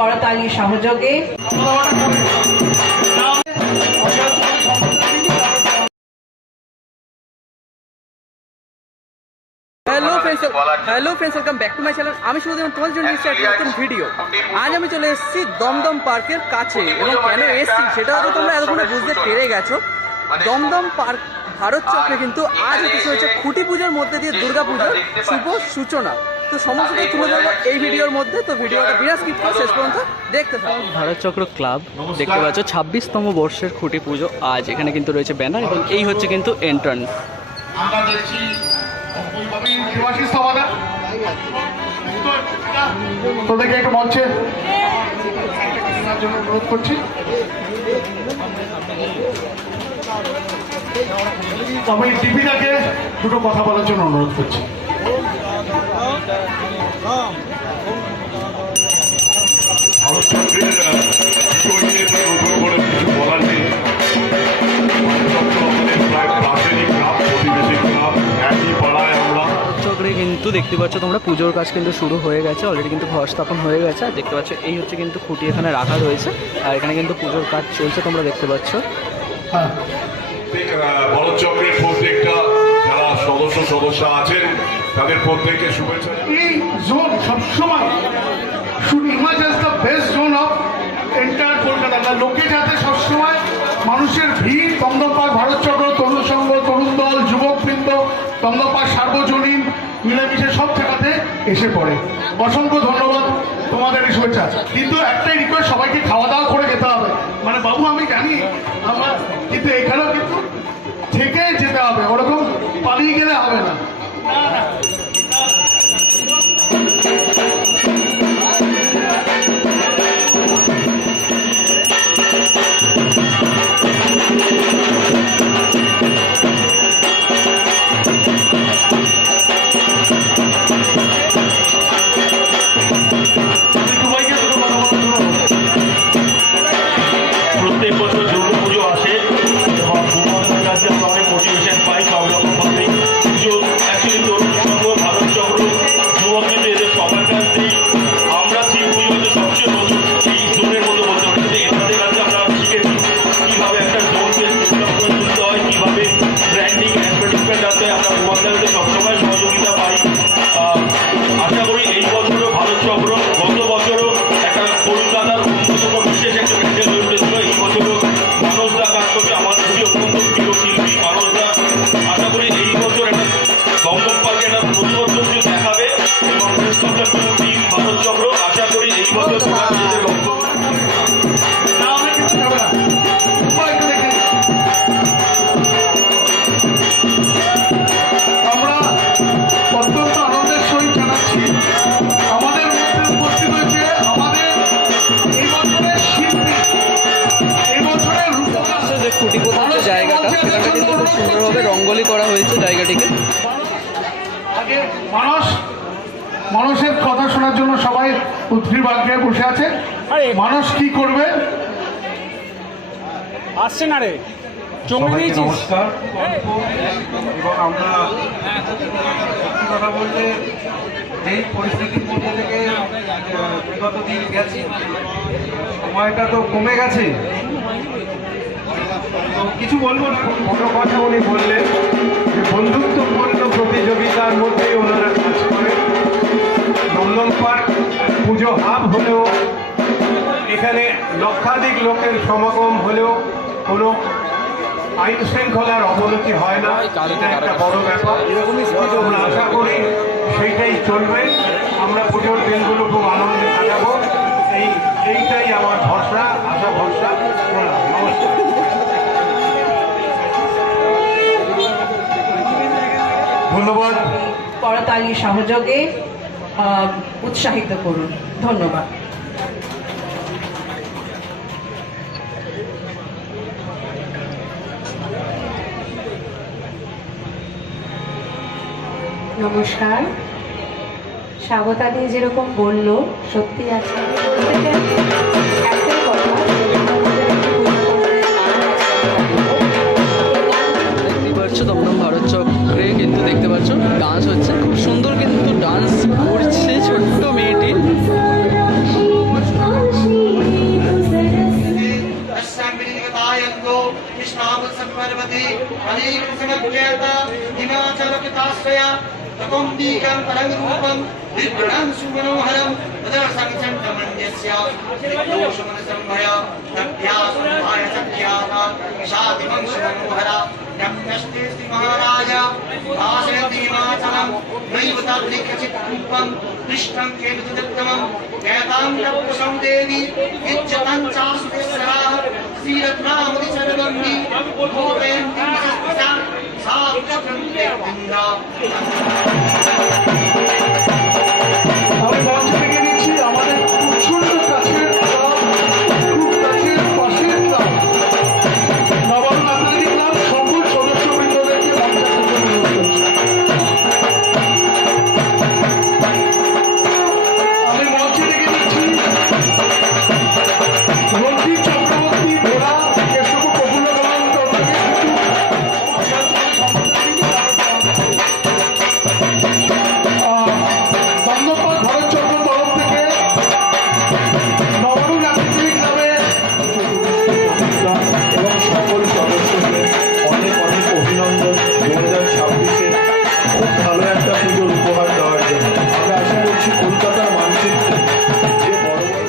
করতালি সহযোগে। Hello friends, welcome back to my channel. আমি শুধুমাত্র তোমাদের জন্য এসেছি একটা নতুন ভিডিও। আজ আমি চলে এসেছি দমদম পার্কের কাছে, এবং কেন এসেছি সেটা হয়তো তোমরা এতক্ষণে বুঝতে পেরে গেছো। দমদম পার্ক ভারত চক্রে কিন্তু আজ হতে চলেছে খুঁটি পুজোর মধ্যে দিয়ে দুর্গা পুজোর শুভ সূচনা। তো সমস্তটাই তুলে ধরবো এই ভিডিওর মধ্যে, তো ভিডিওটা বিনা স্কিপ করে শেষ পর্যন্ত দেখতে থাকো। ভারত চক্র ক্লাব দেখতে পাচ্ছ 26তম বর্ষের খুঁটি পুজো আজ। এখানে কিন্তু রয়েছে ব্যানার, এবং এই হচ্ছে কিন্তু এন্ট্রান্স। আমরা দেখছি তোদেরকে একটু মঞ্চে জন্য অনুরোধ করছি। আমি দীপিকাকে দুটো কথা বলার জন্য অনুরোধ করছি। ভারত চক্রের নতুন করে কিছু বলার নেই। প্রায় প্রাথমিক ক্লাব, প্রতিবেশী ক্লাব, একই পাড়ায় আমরা। চক্রে কিন্তু দেখতে পাচ্ছ তোমরা পুজোর কাজ কিন্তু শুরু হয়ে গেছে, অলরেডি কিন্তু ঘর স্থাপন হয়ে গেছে। আর দেখতে পাচ্ছ এই হচ্ছে কিন্তু খুঁটি এখানে রাখা রয়েছে, আর এখানে কিন্তু পুজোর কাজ চলছে তোমরা দেখতে পাচ্ছ। ভারত চক্রের প্রত্যেকটা যারা সদস্য আছেন তাদের প্রত্যেককে শুভেচ্ছা। এই জোন সবসময় should ইমাজ as the best zone of entire Kolkata. লোকে যাতে সবসময় মানুষের ভিড় দমদম পার্ক ভারত চক্র, তরুণ সংঘ, তরুণ দল, যুবকবৃন্দ, দমদম পার্ক সার্বজনীন মিলেমিশে সব জায়গাতে এসে পড়ে। অসংখ্য ধন্যবাদ তোমাদের এই শুভেচ্ছা। কিন্তু একটাই রিকোয়েস্ট, সবাইকে খাওয়া দাওয়া করে যেতে হবে। মানে বাবু আমি জানি আমার, কিন্তু এখানেও কিন্তু থেকে যেতে হবে, ওরকম পালিয়ে গেলে হবে না। প্রত্যেক বছর দুর্গা পুজো আসে এবং ভগবানের কাছে আমরা অনেক মোটিভেশন পাই সব রকমভাবে। পুজো অ্যাকচুয়ালি তরুণ সংঘ, ভারত চক্র, যুবকদের এদের সবার কাছেই আমরা সেই পুজোতে সবচেয়ে নতুন এই জোনের মতো বলতে পারি যে এদের কাছে আমরা শিখেছি কীভাবে একটা জোনকে ডেভেলপ করে তুলতে হয়, কীভাবে ব্র্যান্ডিং অ্যাডভার্টিসমেন্ট আছে। আমরা ভগবানকে সবসময় সহযোগিতা পাই। আশা করি এই বছরও ভারত চক্র, গত বছরও একটা কলকাতার অন্যতম বিশেষ একটা প্যান্ডেল হয়ে উঠেছিল। এই বছরও মানুষরা কাজ করছে, আমার খুবই অত্যন্ত প্রিয় শিল্পী মানুষরা। আশা করি এই বছর একটা দমদম পার্কে একটা প্রতিবদ্ধ কিছু দেখাবে, এবং টিম ভারত চক্র আশা করি এই বছর নিজেদের লক্ষ্য। আমরা অত্যন্ত আনন্দের সহিত জানাচ্ছি আমাদের মধ্যে উপস্থিত হয়েছে আমাদের এই বছরের শিল্পী, এই বছরের রূপকার। যে খুঁটি পোতার যে জায়গাটা, সেখানটা কিন্তু খুব সুন্দরভাবে রঙ্গোলি করা হয়েছে জায়গাটিকে। আগে মানুষের কথা শোনার জন্য সবাই উদ্গ্রীব আগ্রহে বসে আছে। মানুষ কি করবে আসছে না রে, চমকে সবাইকে দিয়েছিস। নমস্কার। এবং আমরা সত্যি কথা বলতে যেই পরিস্থিতির মধ্যে থেকে বিগত দিন গেছি, সময়টা তো কমে গেছে। তো কিছু বলবো না, কোনো কথা উনি বললেন যে বন্ধুত্বপূর্ণ প্রতিযোগিতার মধ্যেই ওনারা কাজ করেন। দমদম পার্ক পুজো হাব হলেও এখানে লক্ষাধিক লোকের সমাগম হলেও কোনো আইন শৃঙ্খলার অবনতি হয় না, এটা একটা বড় ব্যাপার। আমরা আশা করি সেইটাই চলবে। আমরা পুজোর দিনগুলো খুব আনন্দে কাটাবো, এইটাই আমার ভরসা, আশা, ভরসা। নমস্কার। ধন্যবাদ। করতালি সহযোগে উৎসাহিত করুন। ধন্যবাদ। নমস্কার। স্বাগতা দিয়ে যেরকম বললো সত্যি আছে, একটাই কথা, দেখতে পাচ্ছ দমদম ভারত চক্রে কিন্তু দেখতে পাচ্ছ ডান্স হচ্ছে, খুব সুন্দর কিন্তু ডান্স করছে ছোট্ট মেয়েটি। सत्पर्वती अनेक समज्ञात हिमाचलपिताश्रया तपं दीकं तरंगरूपं विभ्रणं सुमनोहरं तदर्शं चण्डमन्यस्य दोषमनसंभय नभ्यासुभाय सख्याता शातिमं सुमनोहरा नभ्यस्ते श्री महाराज आशयति हिमाचलं नैव तद्लिखितरूपं दृष्टं केतुदत्तमं ज्ञातां देवी इज्जतं चासुतेश्वराः श्रीरत्नामणि सर्वंगी भूपयन्ति सस्ता साक्षात् देवता আমি মঞ্চ থেকে নিচ্ছি আমাদের প্রচন্ড কাছের ক্লাব, খুব কাছের পাশের ক্লাব নবান্ন আন্তর্জাতিক ক্লাব সকল সদস্যবৃন্দদেরকে মঞ্চে আসতে অনুরোধ করছি। আমি মঞ্চে থেকে নিচ্ছি রঞ্জিত চক্রবর্তী ভোলা কেশব প্রফুল্ল কলাম তরফ থেকে দমদমপাল ভারত চক্র তরফ থেকে নবান্ন আন্তর্জাতিক ক্লাবে এবং সকল সদস্যদের অনেক অনেক অভিনন্দন 2026-এ খুব ভালো একটা পুজোর উপহার দেওয়ার জন্য। আমরা আশা করছি কলকাতার মানচিত্রে যে বড় বড়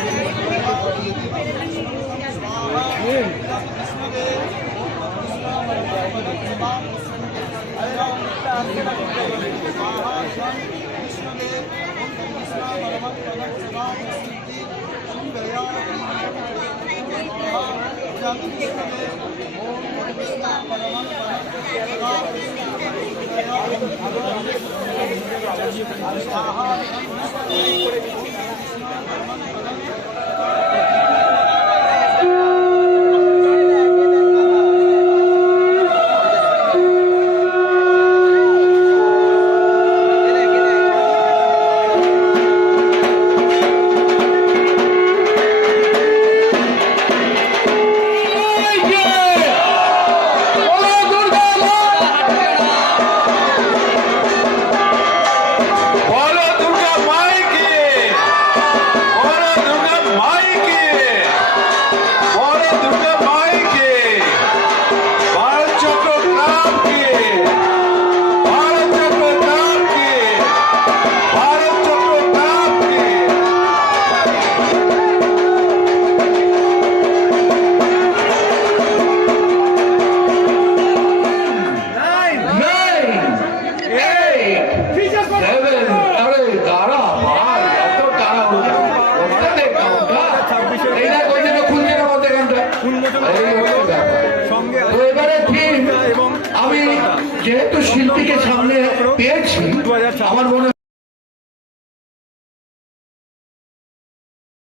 যেহেতু শিল্পীকে সামনে